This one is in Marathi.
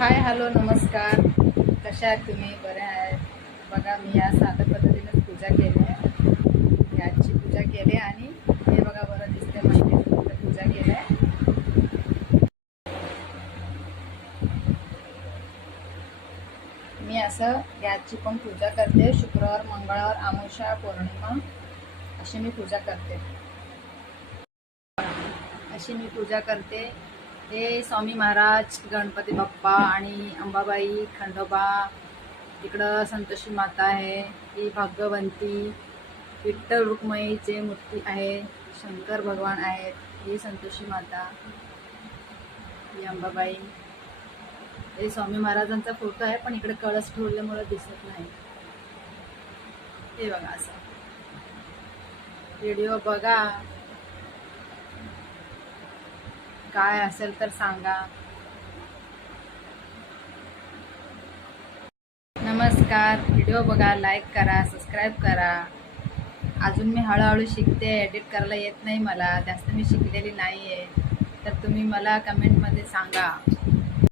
हाय हॅलो नमस्कार. कशा आहात तुम्ही? बरे आहेत बघा. मी या साध्या पद्धतीनेच पूजा केली आहे. याची पूजा केली आणि हे बघा बरं दिसते मंदिर पूजा केली आहे. मी असं याची पण पूजा करते. शुक्रवार मंगळवार अमावस्या पौर्णिमा अशी मी पूजा करते. अशी मी पूजा करते. हे स्वामी महाराज, गणपती बाप्पा आणि अंबाबाई, खंडोबा, इकडं संतोषी माता आहे, ही भाग्यवंती, विठ्ठल रुक्मिणीचे मूर्ती आहे, शंकर भगवान आहेत, ही संतोषी माता, ही अंबाबाई. हे स्वामी महाराजांचा फोटो आहे पण इकडे कळस ठेवल्यामुळे दिसत नाही. हे बघा असं व्हिडिओ बघा, काय असेल तर सांगा. नमस्कार. व्हिडिओ बघा, लाईक करा, सबस्क्राईब करा. अजून मी हळूहळू शिकते, एडिट करायला येत नाही मला, जास्त मी शिकलेली नाही आहे, तर तुम्ही मला कमेंटमध्ये सांगा.